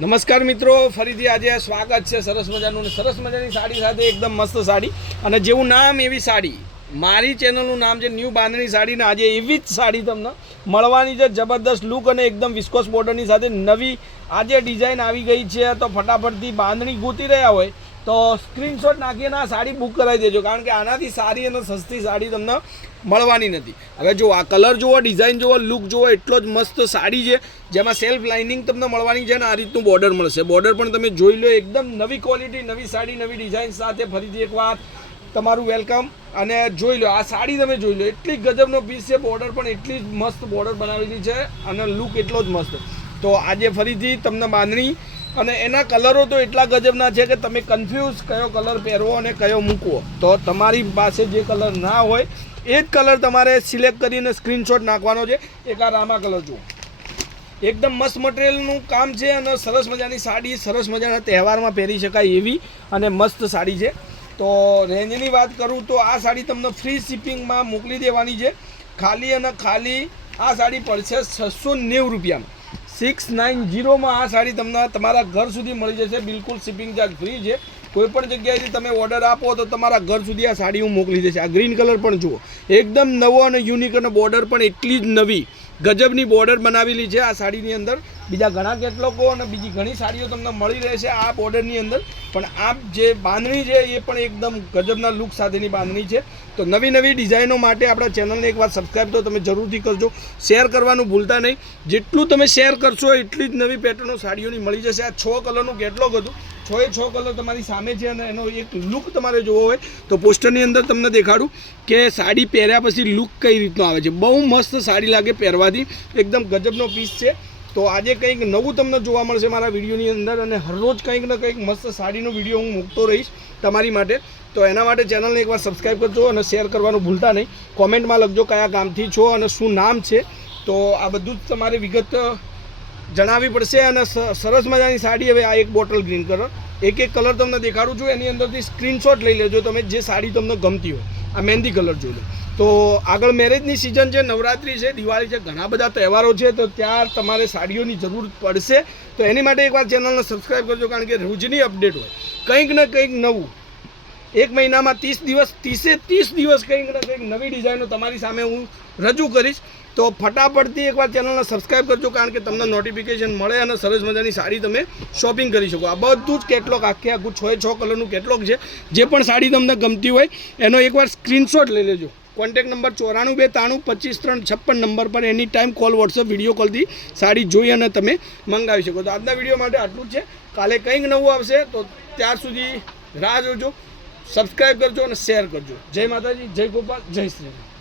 નમસ્કાર મિત્રો, ફરીથી આજે સ્વાગત છે સરસ મજાનું. સરસ મજાની સાડી સાથે એકદમ મસ્ત સાડી અને જેવું નામ એવી સાડી. મારી ચેનલનું નામ છે ન્યૂ બાંધણી સાડી ને આજે એવી જ સાડી તમને મળવાની છે. જબરદસ્ત લુક અને એકદમ વિસ્કોસ બોર્ડરની સાથે નવી આજે ડિઝાઇન આવી ગઈ છે. તો ફટાફટથી બાંધણી ગોતી રહ્યા હોય તો સ્ક્રીનશોટ નાખીને આ સાડી બુક કરાવી દેજો, કારણ કે આનાથી સારી અને સસ્તી સાડી તમને મળવાની નથી. હવે જો આ કલર જુઓ, ડિઝાઇન જુઓ, લુક જુઓ, એટલો જ મસ્ત સાડી છે જેમાં સેલ્ફ લાઇનિંગ તમને મળવાની છે અને આ રીતનું બોર્ડર મળશે. બોર્ડર પણ તમે જોઈ લો, એકદમ નવી ક્વોલિટી, નવી સાડી, નવી ડિઝાઇન સાથે ફરીથી એકવાર તમારું વેલકમ. અને જોઈ લો આ સાડી, તમે જોઈ લો, એટલી ગજબનો પીસ છે. બોર્ડર પણ એટલી જ મસ્ત બોર્ડર બનાવેલી છે અને લુક એટલો જ મસ્ત. તો આજે ફરીથી તમને બાંધણી અને એના કલરો તો એટલા ગજબના છે કે તમે કન્ફ્યુઝ કયો કલર પહેરવો અને કયો મૂકવો. તો તમારી પાસે જે કલર ના હોય એ જ કલર તમારે સિલેક્ટ કરીને સ્ક્રીનશોટ નાખવાનો છે. એક આ રામા કલર જુઓ, એકદમ મસ્ત મટીરિયલનું કામ છે અને સરસ મજાની સાડી, સરસ મજાના તહેવારમાં પહેરી શકાય એવી અને મસ્ત સાડી છે. તો રેન્જની વાત કરું તો આ સાડી તમને ફ્રી શિપિંગમાં મોકલી દેવાની છે. ખાલી અને ખાલી આ સાડી પડશે 690 રૂપિયામાં. 690માં આ સાડી તમને તમારા ઘર સુધી મળી જશે. બિલકુલ શિપિંગ ચાર્જ ફ્રી છે. કોઈ પણ જગ્યાએથી તમે ઓર્ડર આપો તો તમારા ઘર સુધી આ સાડી હું મોકલી દઈશ. આ ગ્રીન કલર પણ જુઓ, એકદમ નવો અને યુનિક અને બોર્ડર પણ એટલી જ નવી ગજબની બોર્ડર બનાવેલી છે આ સાડીની અંદર. બીજા ઘણા કેટલોકો અને બીજી ઘણી સાડીઓ તમને મળી રહેશે આ બોર્ડરની અંદર, પણ આ જે બાંધણી છે એ પણ એકદમ ગજબના લુક સાથેની બાંધણી છે. તો નવી નવી ડિઝાઇનો માટે આપણા ચેનલને એકવાર સબસ્ક્રાઈબ તો તમે જરૂરથી કરજો. શેર કરવાનું ભૂલતા નહીં. જેટલું તમે શેર કરશો એટલી જ નવી પેટર્નો સાડીઓની મળી જશે. આ 6 કલરનું કેટલોગ હતું, 6 કલર તમારી સામે છે અને એનો એક લુક તમારે જોવો હોય તો પોસ્ટરની અંદર તમને દેખાડું કે સાડી પહેર્યા પછી લુક કઈ રીતનો આવે છે. બહુ મસ્ત સાડી લાગે પહેરવાથી, એકદમ ગજબનો પીસ છે. તો આજે કંઈક નવું તમને જોવા મળશે મારા વિડીયોની અંદર અને હરરોજ કંઈક ને કંઈક મસ્ત સાડીનો વિડીયો હું મૂકતો રહીશ તમારી માટે. તો એના માટે ચેનલને એકવાર સબસ્ક્રાઈબ કરજો અને શેર કરવાનું ભૂલતા નહીં. કોમેન્ટમાં લખજો કયા ગામથી છો અને શું નામ છે. તો આ બધું જ તમારે વિગત જણાવવી પડશે. અને સરસ મજાની સાડી. હવે આ એક બોટલ ગ્રીન કલર, એક કલર તમને દેખાડું છું, એની અંદરથી સ્ક્રીનશોટ લઈ લેજો તમે જે સાડી તમને ગમતી હોય. આ મહેંદી કલર જોઈ લો. તો આગળ મેરેજની સિઝન છે, નવરાત્રિ છે, દિવાળી છે, ઘણા બધા તહેવારો છે, તો ત્યાં તમારે સાડીઓની જરૂર પડશે. તો એની માટે એકવાર ચેનલને સબસ્ક્રાઈબ કરજો, કારણ કે રોજની અપડેટ હોય, કંઈક ને કંઈક નવું. એક મહિનામાં 30 દિવસ, 30 દિવસ કંઈક ને કંઈક નવી ડિઝાઇનો તમારી સામે હું રજૂ કરીશ. તો ફટાફટથી એકવાર ચેનલને સબસ્ક્રાઈબ કરજો, કારણ કે તમને નોટિફિકેશન મળે અને સરસ મજાની સાડી તમે શોપિંગ કરી શકો. આ બધું જ કેટલોગ, આખું 6 કલરનું કેટલોગ છે. જે પણ સાડી તમને ગમતી હોય એનો એકવાર સ્ક્રીનશોટ લઈ લેજો. કોન્ટેક્ટ નંબર 9492325356 નંબર પર any time call, WhatsApp, video કોલથી સાડી જોઈ અને તમે મંગાવી શકો. તો આજના વિડીયો માટે આટલું જ છે. કાલે કંઈક નવું આવશે, તો ત્યાર સુધી રાહ જોજો. સબસ્ક્રાઈબ કરજો અને શેર કરજો. જય માતાજી, જય ગોપાલ, જય શ્રી રામ.